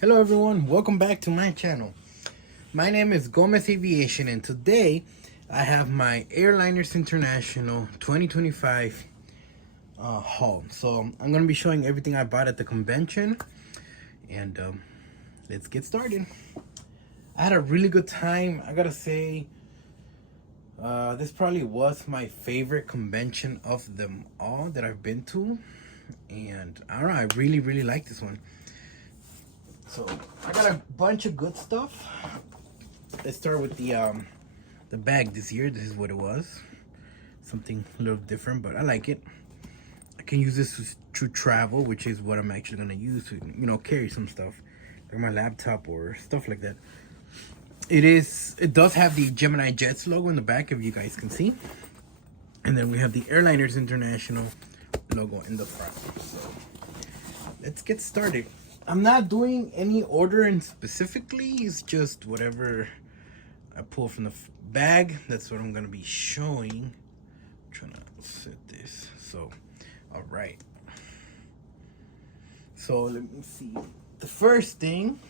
Hello everyone, welcome back to my channel. My name is Gomez Aviation and today I have my Airliners International 2025 haul. So I'm going to be showing everything I bought at the convention and let's get started. I had a really good time. I gotta say, this probably was my favorite convention of them all that I've been to. And I don't know, I really like this one. So I got a bunch of good stuff. Let's start with the bag this year. This is what it was. Something a little different, but I like it. I can use this to travel, which is what I'm actually gonna use to, carry some stuff, like my laptop or stuff like that. It does have the Gemini Jets logo in the back, if you guys can see. And then we have the Airliners International logo in the front. So let's get started. I'm not doing any ordering specifically. It's just whatever I pull from the bag. That's what I'm gonna be showing. I'm trying to set this. So, all right. So let me see. The first thing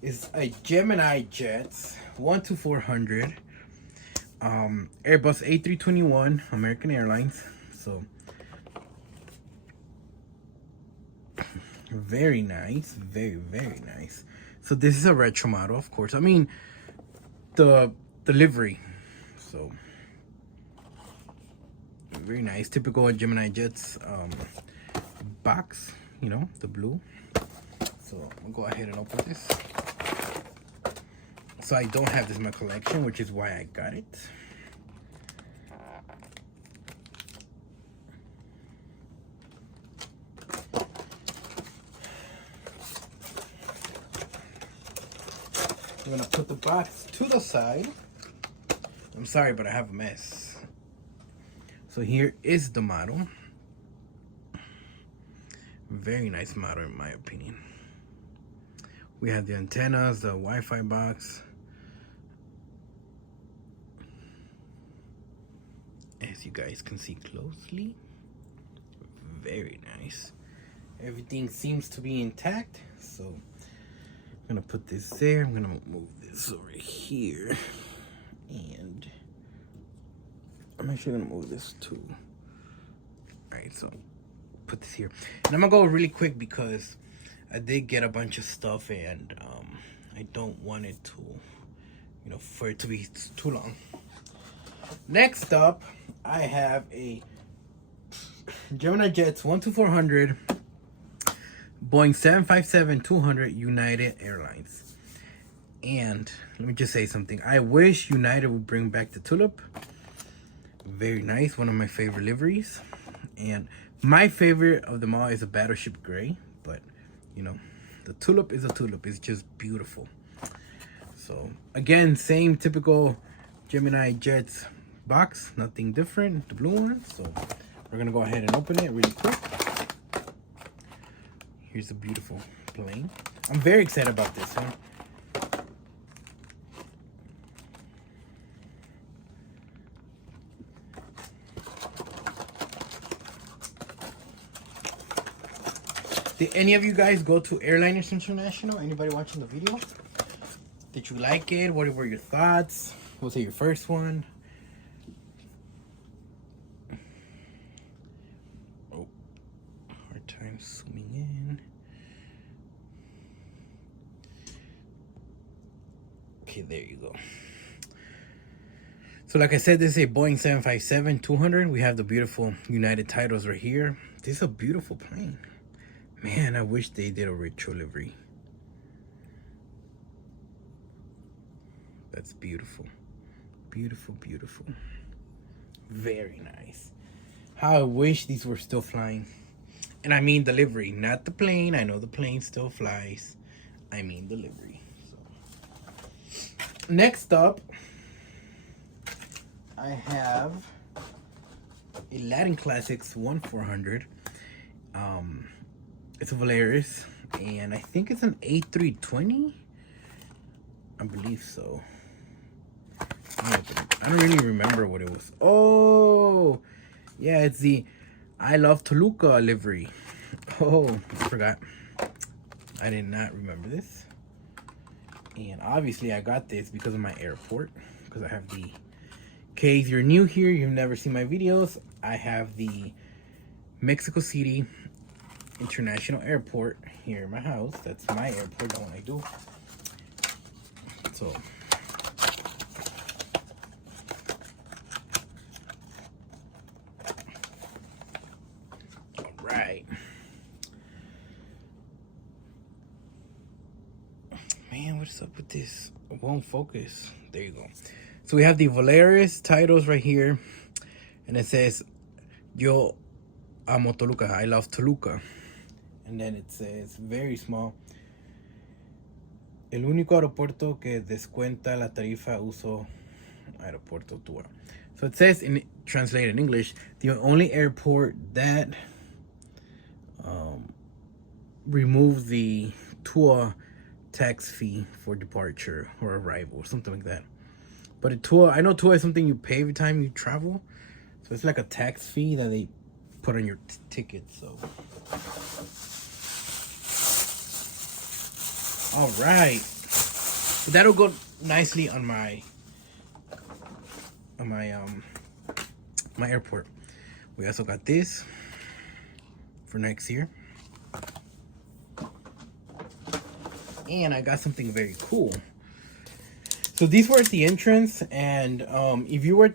is a Gemini Jets 12400 Airbus A321 American Airlines. So very nice, very nice. So this is a retro model, of course. I mean the livery. So very nice, typical Gemini Jets box, the blue. So I'll go ahead and open this. So I don't have this in my collection, which is why I got it. I'm gonna put the box to the side. I'm sorry, but I have a mess. So here is the model. Very nice model in my opinion. We have the antennas, the Wi-Fi box. As you guys can see closely, very nice. Everything seems to be intact, so I'm gonna put this there. I'm gonna move this over here, and I'm actually gonna move this too. All right, so put this here, and I'm gonna go really quick because I did get a bunch of stuff, and I don't want it to, for it to be too long. Next up, I have a Gemini Jets 12400 Boeing 757-200 United Airlines. And let me just say something. I wish United would bring back the tulip. Very nice, one of my favorite liveries. And my favorite of them all is a battleship gray, but the tulip is a tulip. It's just beautiful. So again, same typical Gemini Jets box, nothing different, the blue one. So we're gonna go ahead and open it really quick. Here's a beautiful plane. I'm very excited about this one. Did any of you guys go to Airliners International? Anybody watching the video? Did you like it? What were your thoughts? Was it your first one? Oh, hard time zooming in. Okay, there you go. So like I said, this is a Boeing 757-200. We have the beautiful United titles right here. This is a beautiful plane. Man, I wish they did a retro livery. That's beautiful. Beautiful. Very nice. How I wish these were still flying. And I mean the livery, not the plane. I know the plane still flies. I mean the livery. So. Next up, I have a Latin Classics 1400. It's a Volaris, and I think it's an A320. I believe so. I don't really remember what it was. Oh, yeah, it's the I Love Toluca livery. Oh, I forgot. I did not remember this. And obviously I got this because of my airport, because I have the, in case you're new here, you've never seen my videos, I have the Mexico City International Airport here in my house. That's my airport, the one I do. So all right, man, what's up with this? It won't focus. There you go. So we have the Volaris titles right here, and it says Yo amo Toluca, I love Toluca. And then it says, very small, el único aeropuerto que descuenta la tarifa uso aeropuerto TUA. So it says, in translated in English, the only airport that removes the TUA tax fee for departure or arrival, or something like that. But a TUA, I know TUA is something you pay every time you travel. So it's like a tax fee that they put on your ticket. So all right, so that'll go nicely on my my airport. We also got this for next year, and I got something very cool. So these were at the entrance, and if you went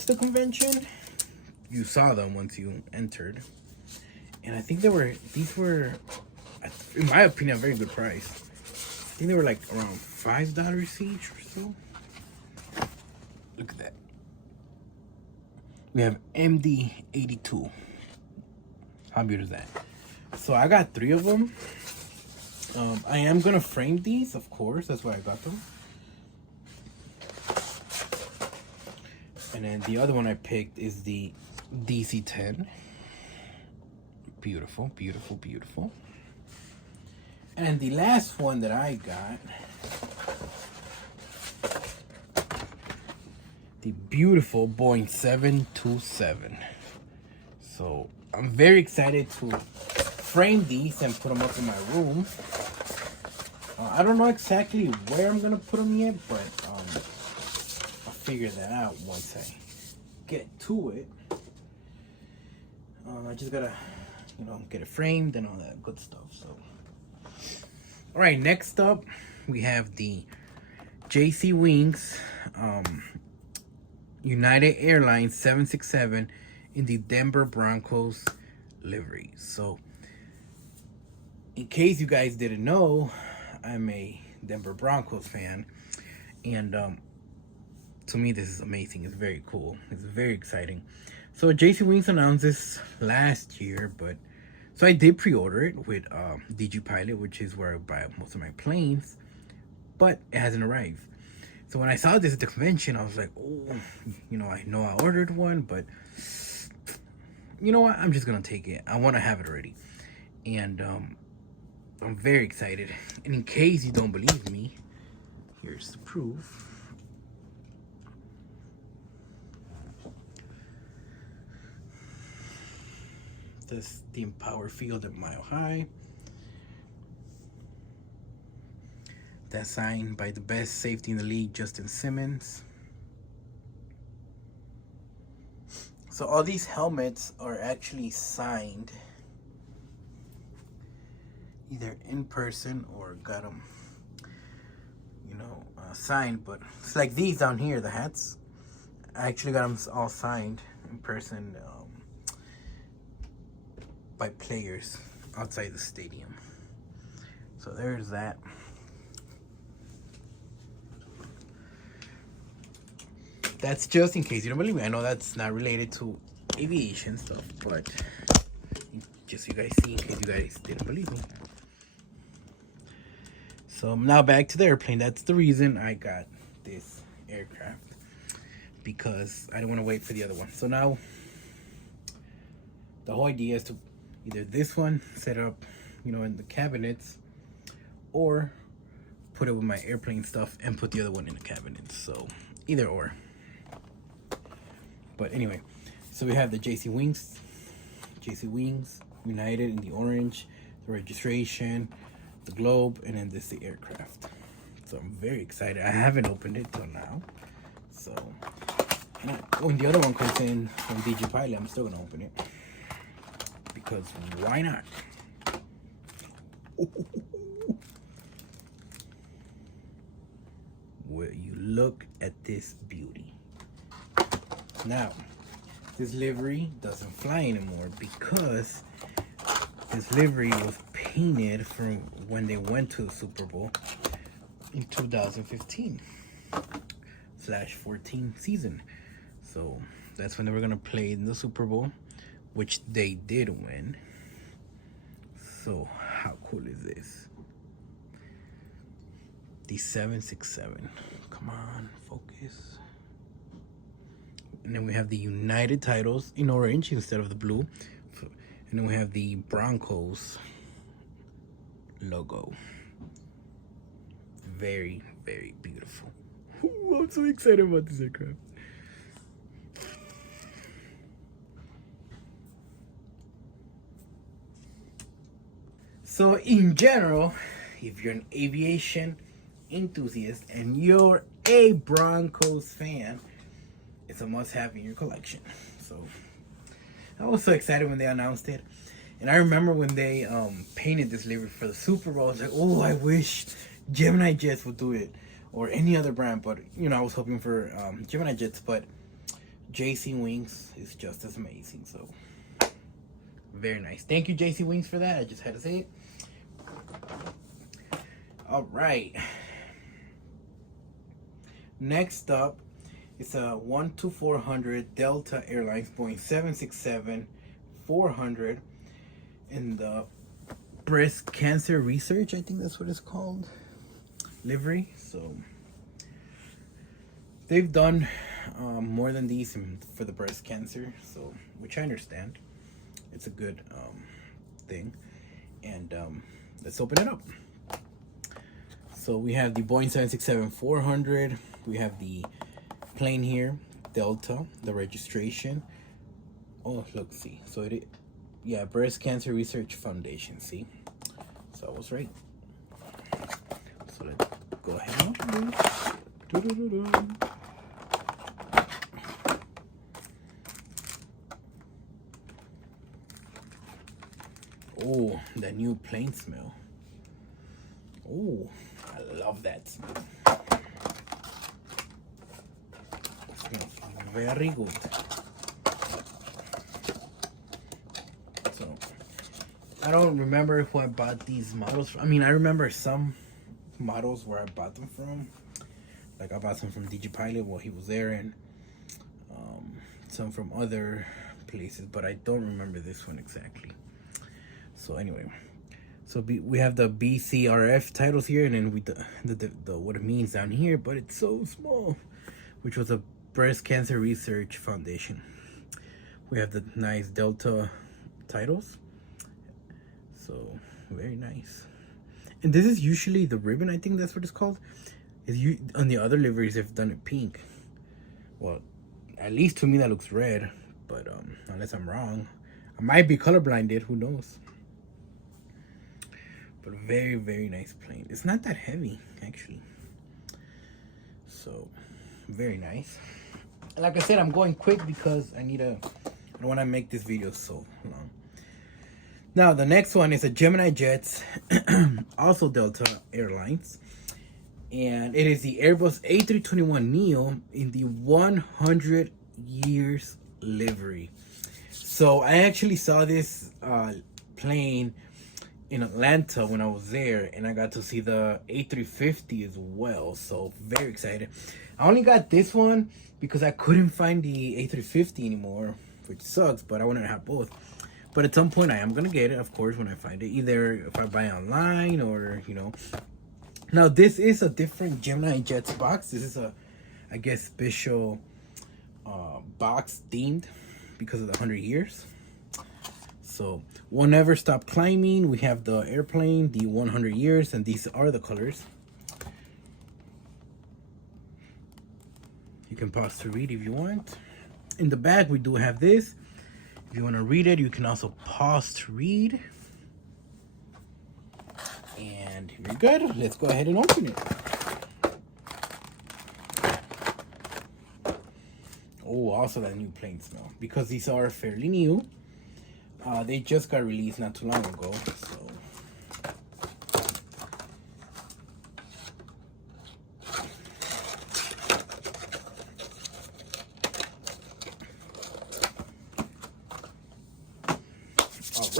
to the convention, you saw them once you entered. And I think these were, in my opinion, a very good price. I think they were like around $5 each or so. Look at that. We have MD82. How beautiful is that? So I got 3 of them. I am gonna frame these, of course. That's why I got them. And then the other one I picked is the DC-10. Beautiful, beautiful, beautiful. And the last one that I got, the beautiful Boeing 727. So I'm very excited to frame these and put them up in my room. I don't know exactly where I'm gonna put them yet, but I'll figure that out once I get to it. I just gotta, get it framed and all that good stuff. So, all right, next up we have the JC Wings United Airlines 767 in the Denver Broncos livery. So, in case you guys didn't know, I'm a Denver Broncos fan, and to me this is amazing. It's very cool. It's very exciting. So JC Wings announced this last year, but so I did pre-order it with DG Pilot, which is where I buy most of my planes, but it hasn't arrived. So when I saw this at the convention, I was like, oh, I know I ordered one, but you know what? I'm just gonna take it. I want to have it already, and I'm very excited. And in case you don't believe me, here's the proof. This the Empower Field at Mile High. That's signed by the best safety in the league, Justin Simmons. So all these helmets are actually signed, either in person or got them, signed. But it's like these down here, the hats. I actually got them all signed in person by players outside the stadium. So there's that. That's just in case you don't believe me. I know that's not related to aviation stuff, but just so you guys see, in case you guys didn't believe me. So now back to the airplane. That's the reason I got this aircraft, because I didn't want to wait for the other one. So now the whole idea is to either this one set up, in the cabinets, or put it with my airplane stuff and put the other one in the cabinets. So either or. But anyway, so we have the JC Wings United in the orange, the registration, the globe, and then this is the aircraft. So I'm very excited. I haven't opened it till now. So when the other one comes in from DigiPilot, I'm still gonna open it. Because why not? Will you look at this beauty? Now, this livery doesn't fly anymore because this livery was painted from when they went to the Super Bowl in 2015/14 season. So that's when they were gonna play in the Super Bowl, which they did win. So how cool is this? The 767. Come on, focus. And then we have the United titles in orange instead of the blue. And then we have the Broncos logo. Very, very beautiful. Ooh, I'm so excited about this aircraft. So in general, if you're an aviation enthusiast and you're a Broncos fan, it's a must-have in your collection. So I was so excited when they announced it. And I remember when they painted this livery for the Super Bowl, I was like, oh, I wish Gemini Jets would do it, or any other brand. But, you know, I was hoping for Gemini Jets, but JC Wings is just as amazing. So very nice. Thank you, JC Wings, for that. I just had to say it. All right. Next up, it's a 12400 Delta Airlines Boeing 767-400 in the breast cancer research, I think that's what it's called, livery. So they've done more than these for the breast cancer, so which I understand. It's a good thing. And let's open it up. So we have the Boeing 767-400. We have the plane here, Delta, the registration. Oh, look, see. So it, yeah, Breast Cancer Research Foundation, see? So I was right. So let's go ahead and open it. Oh, that new plane smell. Oh, I love that smell. It smells very good. So, I don't remember who I bought these models from. I mean, I remember some models where I bought them from. Like, I bought some from DigiPilot while he was there, and some from other places, but I don't remember this one exactly. So anyway, so we have the BCRF titles here, and then with the what it means down here, but it's so small, which was a Breast Cancer Research Foundation. We have the nice Delta titles, so very nice. And this is usually the ribbon, I think that's what it's called. On the other liveries they've done it pink. Well, at least to me that looks red, but unless I'm wrong, I might be colorblinded, who knows. But very, very nice plane. It's not that heavy, actually. So, very nice. And like I said, I'm going quick because I don't want to make this video so long. Now, the next one is a Gemini Jets, also Delta Airlines. And it is the Airbus A321neo in the 100 years livery. So, I actually saw this plane in Atlanta when I was there, and I got to see the A350 as well, so very excited. I only got this one because I couldn't find the A350 anymore, which sucks, but I wanted to have both. But at some point I am gonna get it, of course, when I find it, either if I buy online or, you know. Now this is a different Gemini Jets box. This is a, I guess, special box themed because of the 100 years. So, We'll Never Stop Climbing. We have the airplane, the 100 years, and these are the colors. You can pause to read if you want. In the back, we do have this. If you want to read it, you can also pause to read. And And you're good. Let's go ahead and open it. Oh, also that new plane smell. Because these are fairly new. They just got released not too long ago. So.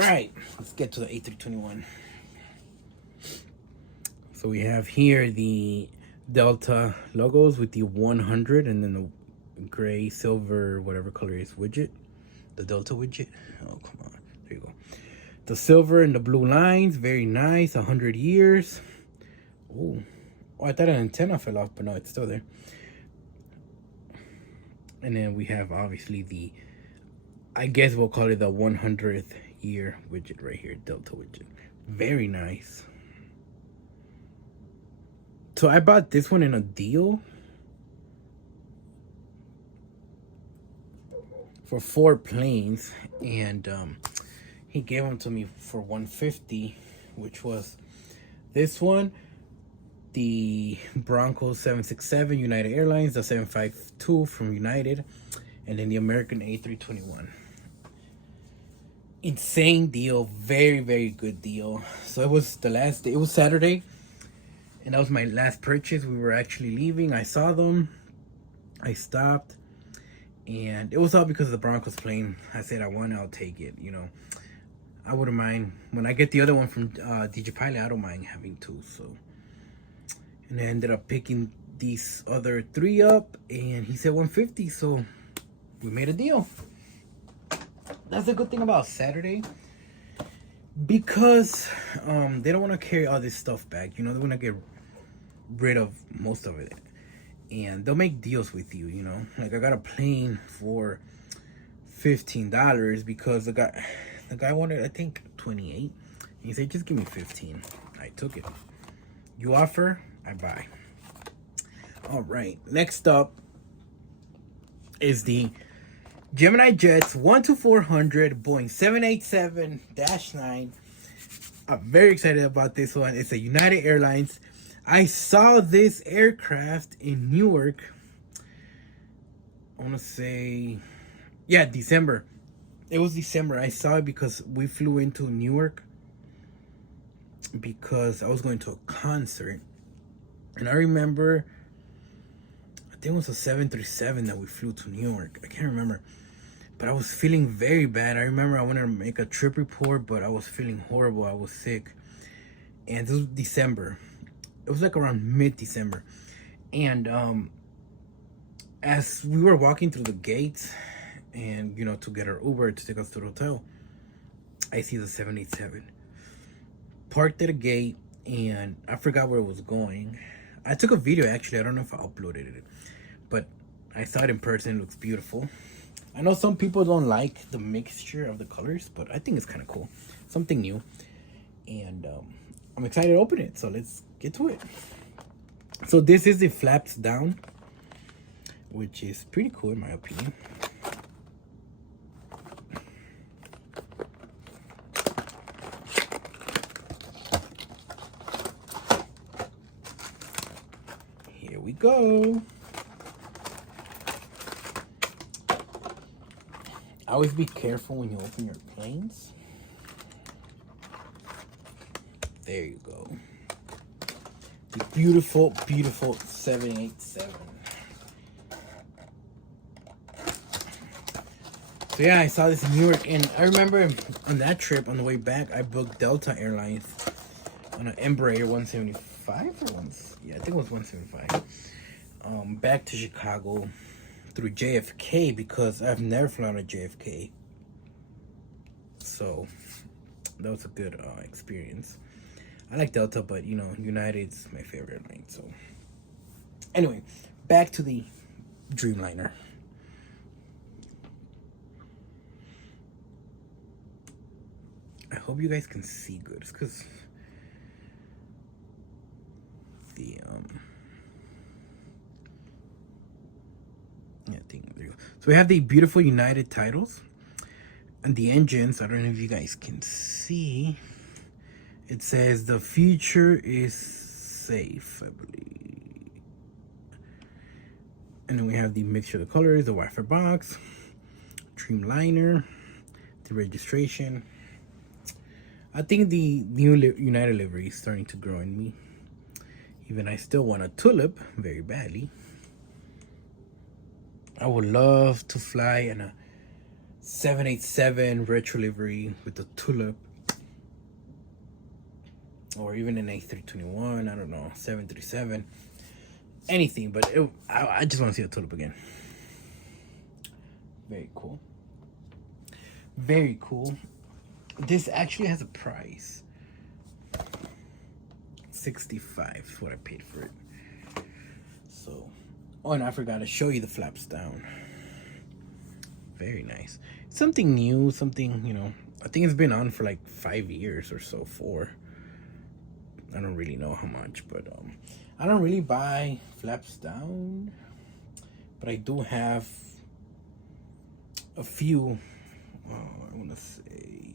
Alright, let's get to the A321. So we have here the Delta logos with the 100 and then the gray, silver, whatever color is widget. The Delta widget. Oh, come on. There you go. The silver and the blue lines. Very nice. 100 years. Oh, I thought an antenna fell off, but no, it's still there. And then we have obviously the, I guess we'll call it the 100th year widget right here. Delta widget. Very nice. So I bought this one in a deal for 4 planes, and he gave them to me for $150, which was this one, the Broncos 767 United Airlines, the 752 from United, and then the American A321. Insane deal, very, very good deal. So it was the last day, it was Saturday, and that was my last purchase. We were actually leaving. I saw them. I stopped. And it was all because of the Broncos plane. I said I want it, I'll take it. You know, I wouldn't mind. When I get the other one from DJ Pilot, I don't mind having 2. So, and I ended up picking these other 3 up. And he said 150. So we made a deal. That's the good thing about Saturday. Because they don't want to carry all this stuff back. You know, they want to get rid of most of it, and they'll make deals with you. You know, like I got a plane for $15 because the guy wanted, I think, 28. He said, just give me 15. I took it. You offer, I buy. All right, next up is the Gemini Jets 1-400 Boeing 787-9. I'm very excited about this one. It's a United Airlines. I saw this aircraft in Newark. I want to say, yeah, December. It was December. I saw it because we flew into Newark because I was going to a concert. And I remember, I think it was a 737 that we flew to New York. I can't remember. But I was feeling very bad. I remember I wanted to make a trip report, but I was feeling horrible. I was sick. And this was December. It was like around mid-December. And as we were walking through the gates and, you know, to get our Uber to take us to the hotel, I see the 787. Parked at a gate, and I forgot where it was going. I took a video, actually. I don't know if I uploaded it. But I saw it in person. It looks beautiful. I know some people don't like the mixture of the colors, but I think it's kind of cool. Something new. And I'm excited to open it. So let's get to it. So this is the flaps down, which is pretty cool in my opinion. Here we go. Always be careful when you open your planes. There you go. The beautiful, beautiful 787. So yeah, I saw this in New York, and I remember on that trip, on the way back, I booked Delta Airlines on an Embraer 175 or yeah, I think it was 175. Back to Chicago through JFK because I've never flown a JFK. So that was a good experience. I like Delta, but you know, United's my favorite airline. So anyway, back to the Dreamliner. I hope you guys can see good. It's because the yeah, I think there you go. So we have the beautiful United titles and the engines. I don't know if you guys can see. It says the future is safe, I believe. And then we have the mixture of the colors, the Wi-Fi box, Dreamliner, the registration. I think the new United livery is starting to grow in me. Even I still want a tulip very badly. I would love to fly in a 787 retro livery with the tulip. Or even an A321, I don't know, 737. Anything, but I just want to see the tulip again. Very cool. Very cool. This actually has a price. $65 is what I paid for it. So, oh, and I forgot to show you the flaps down. Very nice. Something new, something, you know, I think it's been on for like 5 years or so, 4. I don't really know how much, but I don't really buy flaps down, but I do have a few, I want to say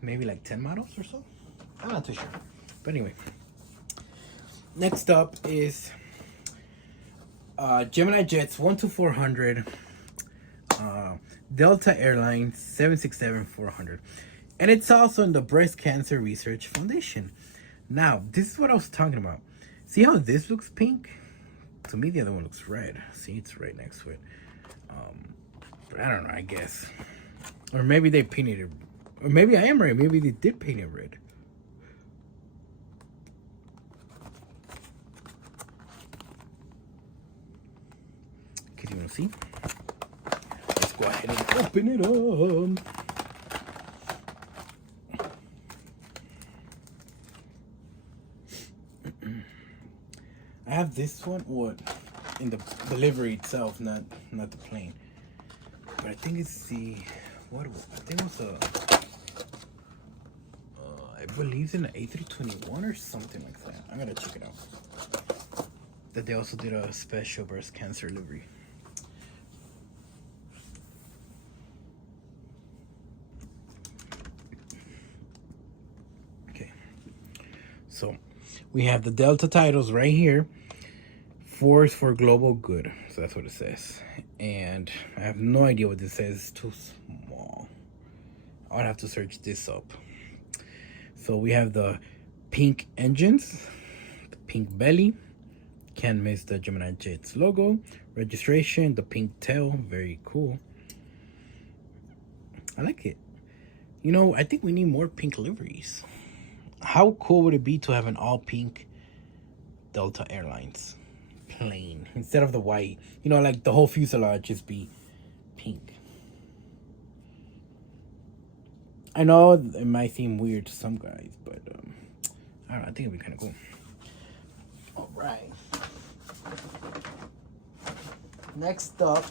maybe like 10 models or so. I'm not too sure, but anyway. Next up is Gemini Jets 12400, Delta Airlines 767-400. And it's also in the Breast Cancer Research Foundation. Now, this is what I was talking about. See how this looks pink? To me, the other one looks red. See, it's right next to it. But I don't know, I guess. Or maybe they painted it. Or maybe I am right. Maybe they did paint it red. Okay, you want to see? Let's go ahead and open it up. I have this one, what, in the delivery itself, not the plane. But I think it's the, what was, I think it was a, I believe it's an A321 or something like that. I gotta check it out. That they also did a special breast cancer livery. Okay, so we have the Delta titles right here. 4 is for global good, so that's what it says. And I have no idea what this says. It's too small. I would have to search this up. So we have the pink engines, the pink belly, can't miss the Gemini Jets logo, registration, the pink tail, very cool. I like it. You know, I think we need more pink liveries. How cool would it be to have an all pink Delta Airlines plane instead of the white? You know, like the whole fuselage just be pink. I know it might seem weird to some guys, but I don't know, I think it'd be kind of cool. All right. Next up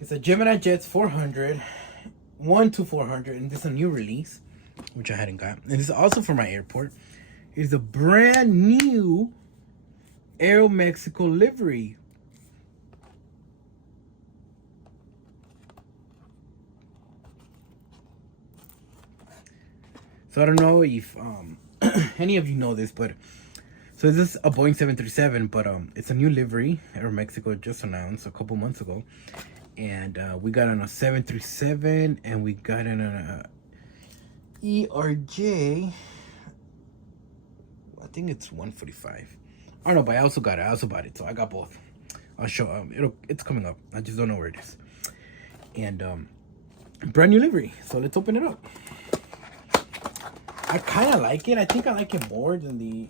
is a Gemini Jets 400, 1-400, and this is a new release, which I hadn't got. And this is also for my airport. It's a brand new Aeromexico livery. So I don't know if any of you know this, but so this is a Boeing 737, but it's a new livery. Aeromexico just announced a couple months ago, and we got on a 737, and we got in a ERJ. I think it's 145. I don't know, but I also got it. I also bought it, so I got both. I'll show. It's coming up. I just don't know where it is. And brand new livery. So let's open it up. I kind of like it. I think I like it more than the.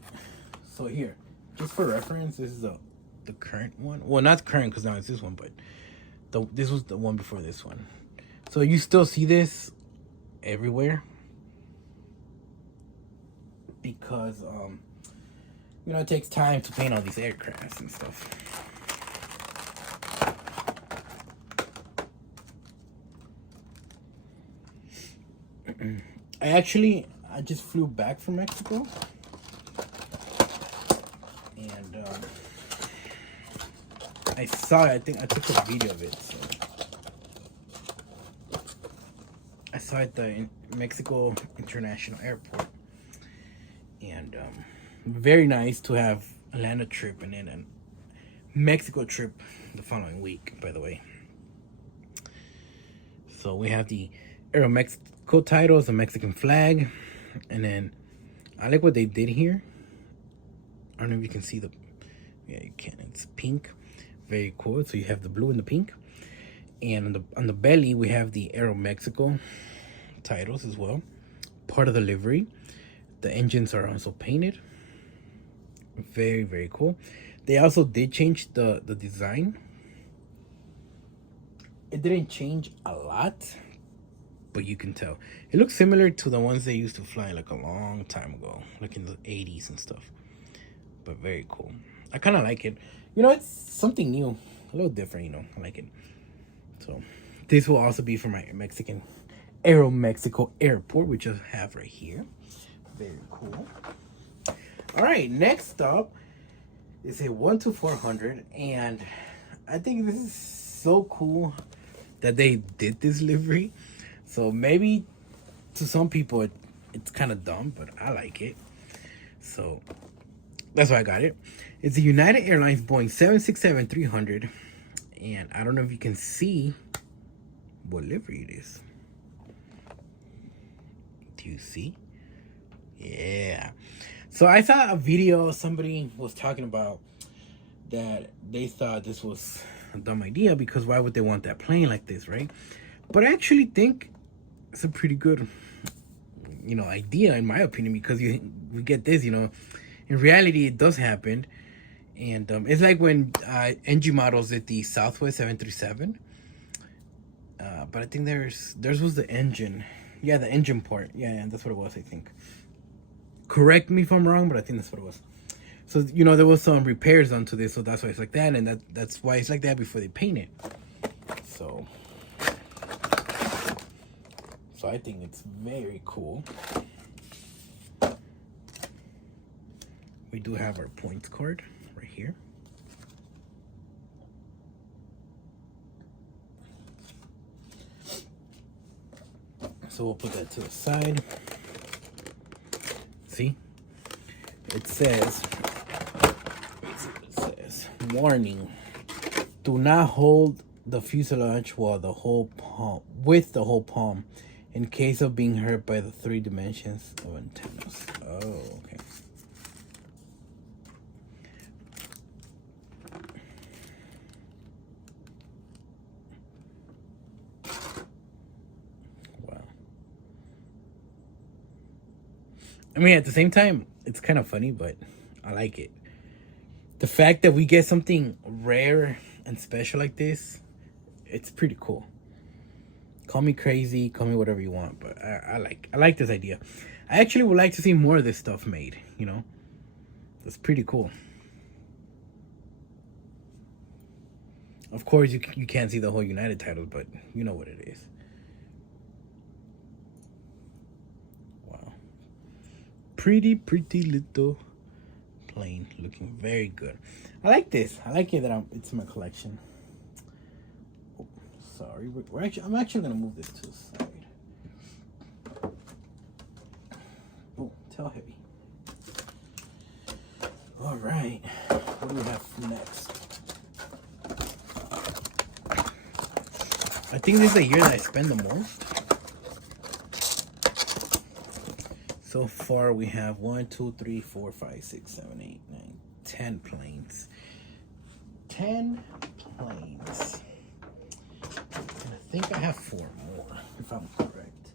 So here, just for reference, this is the current one. Well, not current because now it's this one, but this was the one before this one. So you still see this everywhere because you know, it takes time to paint all these aircrafts and stuff. I just flew back from Mexico, and I saw it. I think I took a video of it. So. I saw it at the Mexico International Airport, and very nice to have a Atlanta trip and then a Mexico trip the following week, by the way. So we have the Aeromexico titles, the Mexican flag, and then I like what they did here. I don't know if you can see the, yeah, you can. It's pink, very cool. So you have the blue and the pink, and on the belly we have the Aeromexico titles as well, part of the livery. The engines are also painted. Very, very cool. They also did change the design. It didn't change a lot, but you can tell it looks similar to the ones they used to fly like a long time ago, like in the 80s and stuff. But very cool. I kind of like it. You know, it's something new, a little different, you know. I like it. So this will also be for my Mexican Aeromexico Airport, which I have right here. Very cool. All right, next up is a 1-400, and I think this is so cool that they did this livery. So maybe to some people it's kind of dumb, but I like it. So that's why I got it. It's a United Airlines Boeing 767-300, and I don't know if you can see what livery it is. Do you see? Yeah. So I saw a video, somebody was talking about that they thought this was a dumb idea because why would they want that plane like this, right? But I actually think it's a pretty good, you know, idea in my opinion, because we get this, you know, in reality it does happen. And it's like when NG models did the Southwest 737, but I think theirs was the engine. Yeah, the engine part. Yeah, that's what it was, I think. Correct me if I'm wrong, but I think that's what it was. So, you know, there was some repairs onto this, so that's why it's like that, and that's why it's like that before they paint it. So I think it's very cool. We do have our points card right here. So we'll put that to the side. See? It says, warning, do not hold the fuselage while with the whole palm in case of being hurt by the 3 dimensions of antennas. Oh, okay. Wow. I mean, at the same time, it's kind of funny, but I like it. The fact that we get something rare and special like this, it's pretty cool. Call me crazy, call me whatever you want, but I like this idea. I actually would like to see more of this stuff made, you know. That's pretty cool. Of course, you can't see the whole United title, but you know what it is. Wow. Pretty little plane, looking very good. I like this. I like it that it's in my collection. Oh, sorry, I'm actually gonna move this to the side. Oh, tail heavy. All right, what do we have next? I think this is the year that I spend the most. So far, we have 1, 2, 3, 4, 5, 6, 7, 8, 9, 10 planes. 10 planes. And I think I have 4 more, if I'm correct.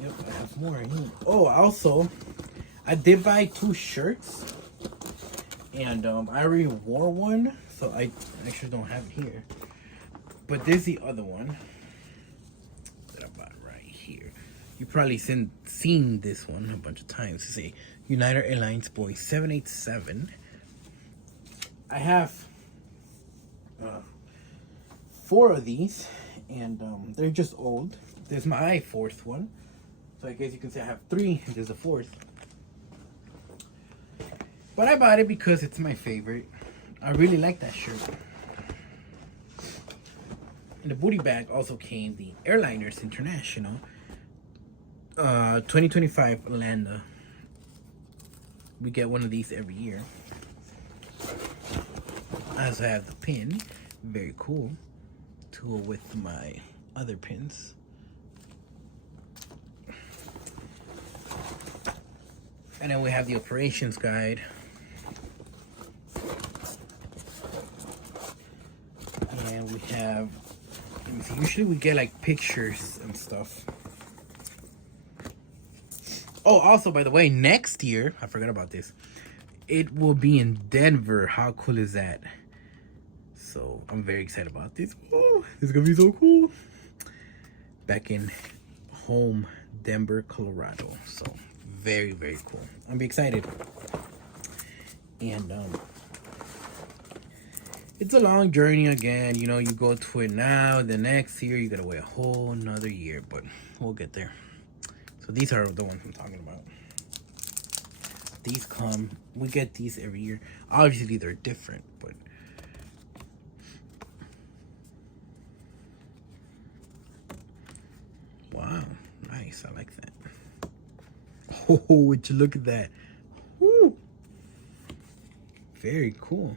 Yep, I have more in here. Oh, also, I did buy 2 shirts. And I already wore one, so I actually don't have it here. But there's the other one that I bought right here. You've probably seen this one a bunch of times. It's a United Airlines Boeing 787. I have 4 of these, and they're just old. There's my 4th one. So I guess you can say I have 3, and there's a 4th. But I bought it because it's my favorite. I really like that shirt. In the booty bag also came the Airliners International 2025 Orlando. We get one of these every year. I also have the pin, very cool, to go with my other pins. And then we have the operations guide. And we have, let me see, usually we get like pictures and stuff. Oh, also, by the way, next year, I forgot about this, it will be in Denver. How cool is that? So I'm very excited about this. Oh, it's gonna be so cool. Back in home, Denver, Colorado. So very, very cool. I'm excited. And it's a long journey again. You know, you go to it now, the next year you gotta wait a whole another year, but we'll get there. So these are the ones I'm talking about. These come, we get these every year. Obviously they're different, but wow, nice. I like that. Oh, would you look at that? Woo. Very cool.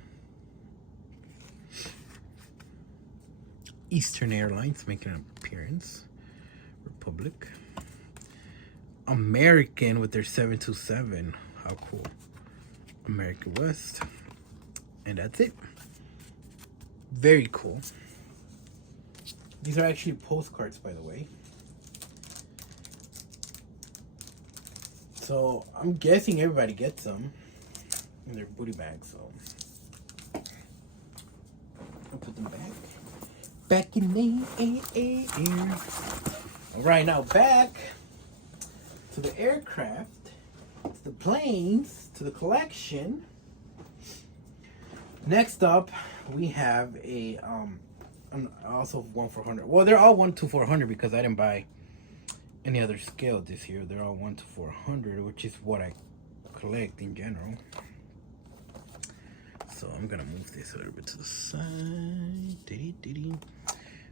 Eastern Airlines making an appearance. Republic. American with their 727. How cool. American West. And that's it. Very cool. These are actually postcards, by the way. So I'm guessing everybody gets them in their booty bag. So I'll put them back. Back in the air. All right, now back to the aircraft, to the planes, to the collection. Next up, we have a also 1/400. Well, they're all 1/400 because I didn't buy any other scale this year. They're all 1/400, which is what I collect in general. So I'm gonna move this a little bit to the side.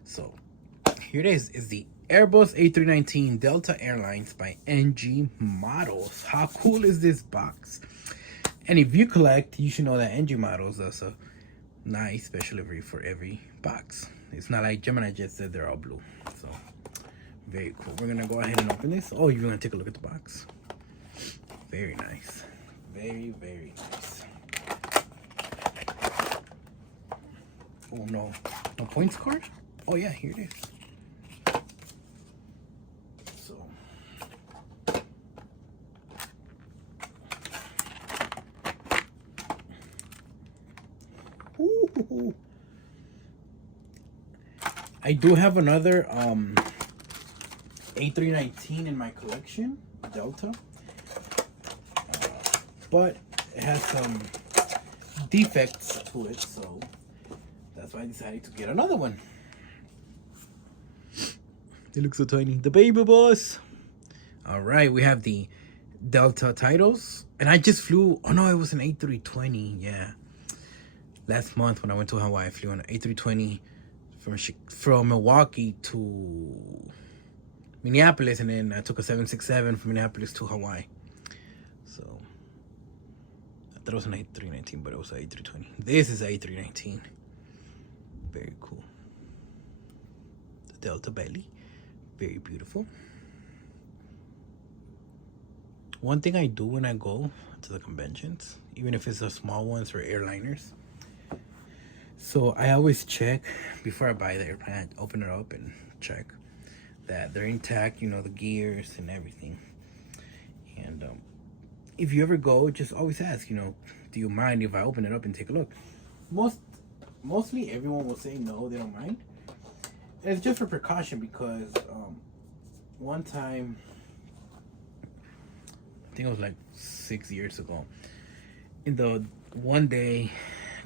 So here it is the Airbus A319 Delta Airlines by NG Models. How cool is this box? And if you collect, you should know that NG Models does a nice special livery for every box. It's not like Gemini Jets that they're all blue. So very cool. We're gonna go ahead and open this. Oh, you're gonna take a look at the box. Very nice. Very, very nice. Oh no, no points card? Oh yeah, here it is. So ooh. I do have another A319 in my collection, Delta, but it has some defects to it, so that's why I decided to get another one. It looks so tiny. The baby boss. All right, we have the Delta titles, and I just flew. Oh no, it was an A320. Yeah, last month when I went to Hawaii, I flew on an A320 from Milwaukee to Minneapolis, and then I took a 767 from Minneapolis to Hawaii. So I thought it was an A319, but it was an A320. This is A319. Very cool. The Delta belly, very beautiful. One thing I do when I go to the conventions, even if it's the small ones or airliners, so I always check before I buy the airplane. I open it up and check that they're intact, you know, the gears and everything. And if you ever go, just always ask, you know, do you mind if I open it up and take a look? Mostly everyone will say no, they don't mind. And it's just for precaution because one time, I think it was like 6 years ago, in the one day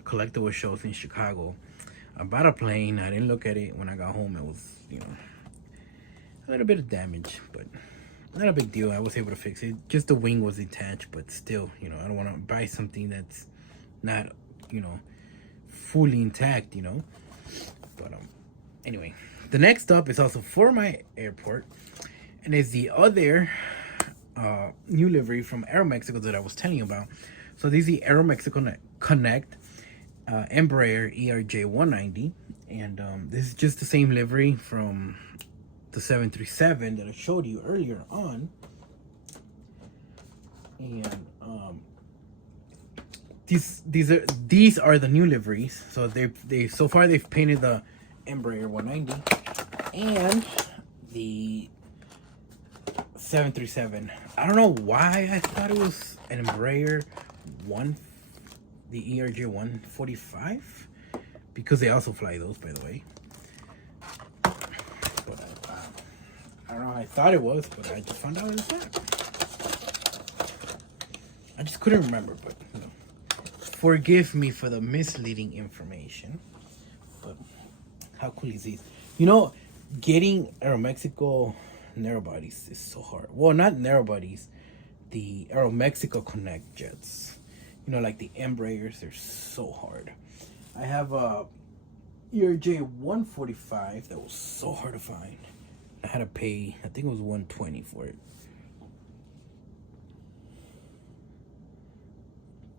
collectible shows in Chicago, I bought a plane. I didn't look at it. When I got home, it was, you know, a little bit of damage, but not a big deal. I was able to fix it. Just the wing was detached, but still, you know, I don't want to buy something that's not, you know, fully intact, you know. But anyway, the next stop is also for my airport, and it's the other new livery from Aeromexico that I was telling you about. So this is the Aeromexico Connect Embraer ERJ 190, and this is just the same livery from the 737 that I showed you earlier on. And these are the new liveries. So they so far they've painted the Embraer 190 and the 737. I don't know why I thought it was an Embraer the ERJ 145, because they also fly those, by the way. But I don't know. I thought it was, but I just found out it's not. I just couldn't remember, but you know, forgive me for the misleading information. But how cool is this? You know, getting Aeromexico narrow bodies is so hard. Well, not narrow bodies, the Aeromexico Connect jets. You know, like the Embraers, they're so hard. I have a ERJ 145 that was so hard to find. I had to pay, I think it was $120 for it.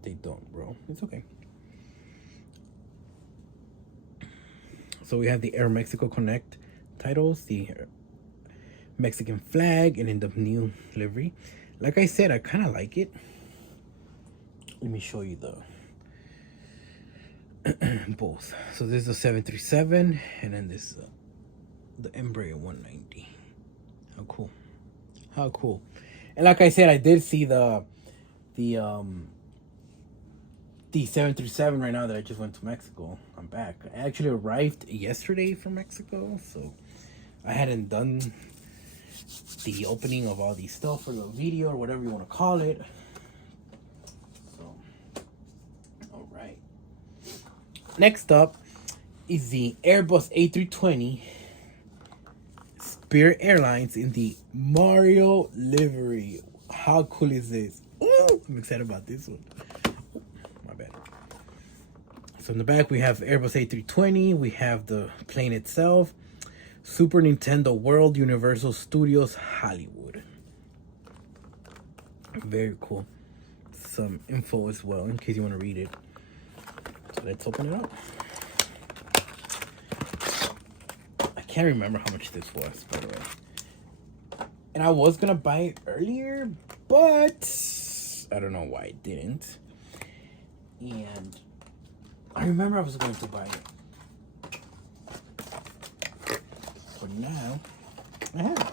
They don't, bro. It's okay. So we have the Aeromexico Connect titles, the Mexican flag, and in the new livery. Like I said, I kind of like it. Let me show you the both. So this is the 737, and then this the Embraer 190. How cool! How cool! And like I said, I did see the 737 right now that I just went to Mexico. I'm back. I actually arrived yesterday from Mexico, so I hadn't done the opening of all these stuff or the video or whatever you want to call it. So, all right. Next up is the Airbus A320 Spirit Airlines in the Mario livery. How cool is this? Ooh, I'm excited about this one. So in the back we have Airbus A320, we have the plane itself, Super Nintendo World, Universal Studios Hollywood. Very cool. Some info as well in case you want to read it. So let's open it up. I can't remember how much this was, by the way. And I was gonna buy it earlier, but I don't know why I didn't. And I remember I was going to buy it, but now I have it.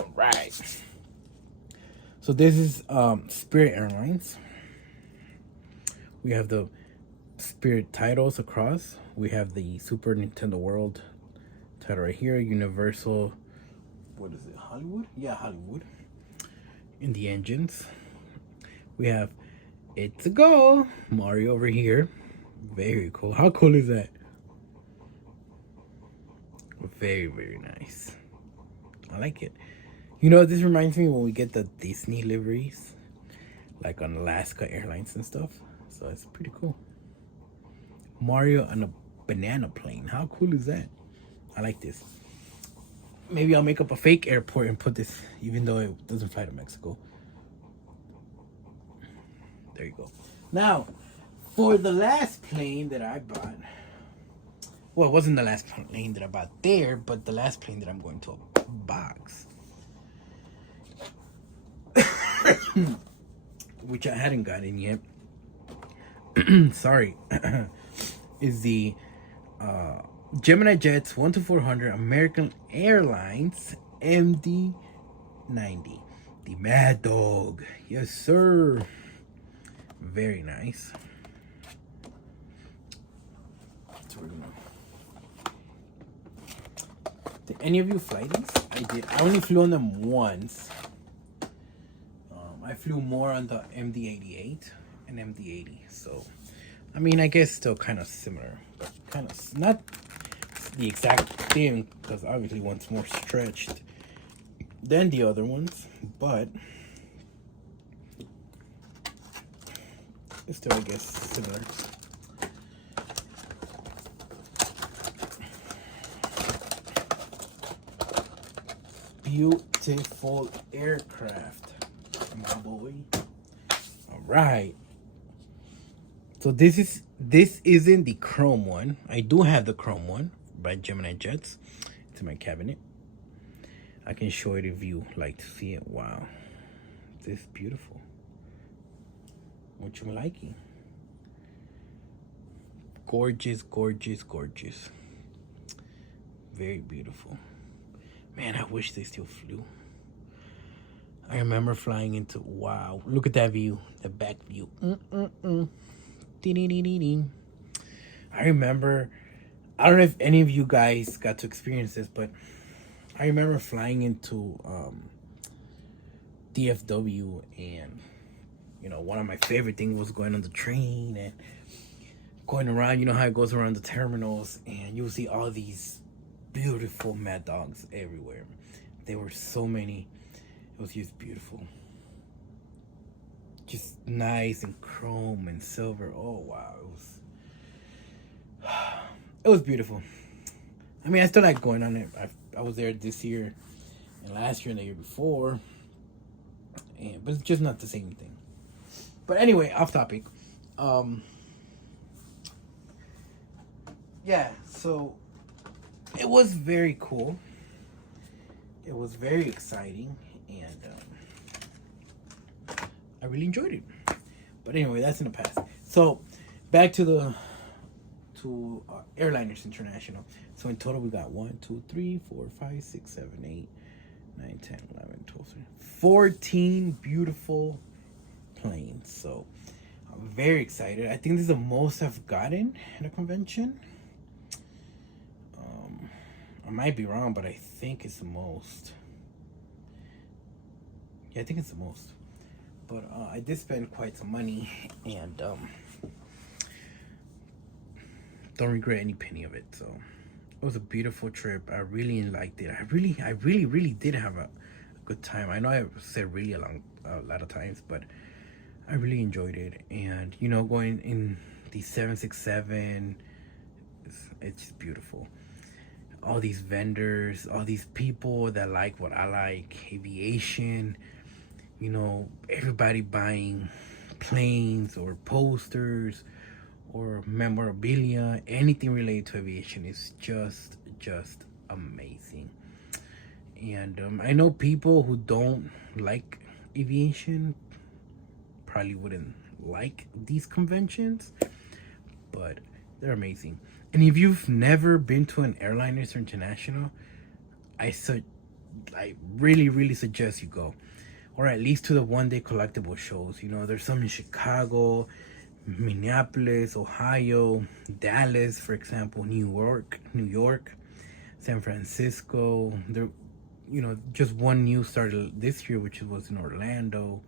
All right. So this is Spirit Airlines. We have the Spirit titles across. We have the Super Nintendo World title right here. Universal, what is it? Hollywood? Yeah, Hollywood. In the engines, we have It's a Go Mario over here. Very cool. How cool is that? Very, very nice. I like it. You know, this reminds me when we get the Disney liveries, like on Alaska Airlines and stuff. So it's pretty cool. Mario on a banana plane. How cool is that? I like this. Maybe I'll make up a fake airport and put this, even though it doesn't fly to Mexico. There you go. Now, for the last plane that I bought, well, it wasn't the last plane that I bought there, but the last plane that I'm going to box, which I hadn't gotten yet. Sorry, is the Gemini Jets 1-400 American Airlines MD-90, the Mad Dog. Yes, sir. Very nice. So we're gonna. Did any of you fly these? I did. I only flew on them once. I flew more on the MD-88 and MD-80. So, I mean, I guess still kind of similar, but kind of not the exact thing, because obviously one's more stretched than the other ones, but It's still, I guess, similar. Beautiful aircraft, my boy. All right. So this isn't the chrome one. I do have the chrome one by Gemini Jets. It's in my cabinet. I can show it if you like to see it. Wow, this is beautiful. What you liking? Gorgeous, gorgeous, gorgeous. Very beautiful. Man, I wish they still flew. I remember flying into, wow, look at that view, the back view. I remember, I don't know if any of you guys got to experience this, but I remember flying into DFW, and you know, one of my favorite things was going on the train and going around. You know how it goes around the terminals, and you'll see all these beautiful mad dogs everywhere. There were so many. It was just beautiful, just nice and chrome and silver. Oh wow, it was beautiful. I mean, I still like going on it. I was there this year and last year and the year before, but it's just not the same thing. But anyway, off topic. Yeah, so it was very cool. It was very exciting, and I really enjoyed it. But anyway, that's in the past. So back to Airliners International. So in total, we got 1, 2, 3, 4, 5, 6, 7, 8, 9, 10, 11, 12, 13, 14 beautiful planes. So I'm very excited. I think this is the most I've gotten in a convention. I might be wrong, but I think it's the most. Yeah, I think it's the most. But I did spend quite some money, and don't regret any penny of it. So it was a beautiful trip. I really liked it. I really did have a good time. I know I said really a lot of times, but I really enjoyed it. And you know, going in the 767, it's just beautiful. All these vendors, all these people that like what I like, aviation, you know, everybody buying planes or posters or memorabilia, anything related to aviation is just amazing. And I know people who don't like aviation probably wouldn't like these conventions, but they're amazing. And if you've never been to an Airliners International, I really suggest you go, or at least to the one-day collectible shows. You know, there's some in Chicago, Minneapolis, Ohio, Dallas, for example, New York, San Francisco. There, you know, just one new started this year, which was in Orlando.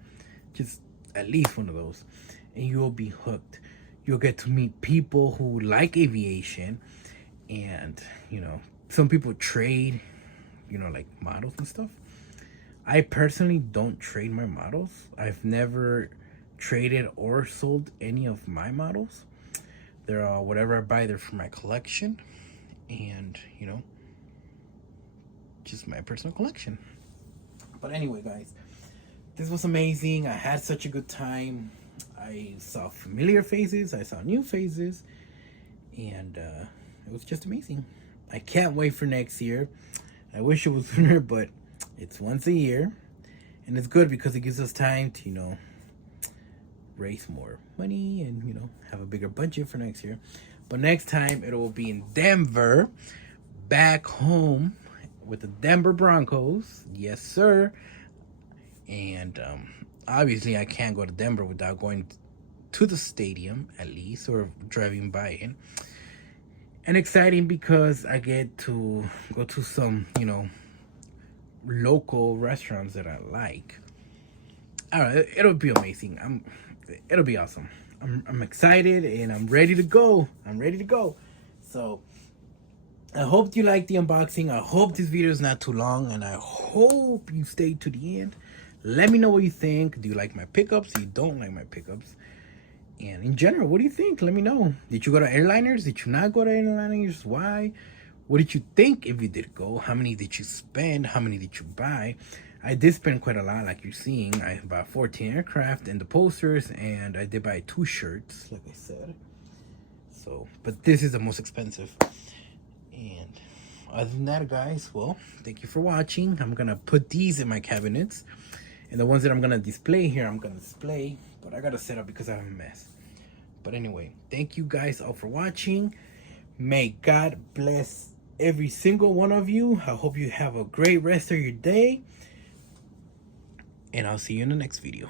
Just at least one of those, and you'll be hooked. You'll get to meet people who like aviation, and you know, some people trade, you know, like models and stuff. I personally don't trade my models. I've never traded or sold any of my models. They're whatever I buy, they're for my collection, and you know, just my personal collection. But anyway, guys, this was amazing. I had such a good time. I saw familiar faces, I saw new faces, and it was just amazing. I can't wait for next year. I wish it was sooner, but it's once a year, and it's good because it gives us time to, you know, raise more money and, you know, have a bigger budget for next year. But next time it will be in Denver, back home with the Denver Broncos. Yes, sir. And obviously I can't go to Denver without going to the stadium at least, or driving by it. And exciting because I get to go to some, you know, local restaurants that I like. I don't know, it'll be amazing. It'll be awesome. I'm excited and I'm ready to go. So I hope you like the unboxing. I hope this video is not too long, and I hope you stay to the end. Let me know what you think. Do you like my pickups? Do you don't like my pickups? And in general, what do you think? Let me know. Did you go to Airliners? Did you not go to Airliners? Why? What did you think if you did go? How many did you spend? How many did you buy? I did spend quite a lot, like you're seeing. I bought 14 aircraft and the posters, and I did buy 2 shirts, like I said. So, but this is the most expensive. And other than that, guys, well, thank you for watching. I'm gonna put these in my cabinets, and the ones that I'm gonna display here, I'm gonna display, but I gotta set up because I have a mess. But anyway, thank you guys all for watching. May God bless every single one of you. I hope you have a great rest of your day, and I'll see you in the next video.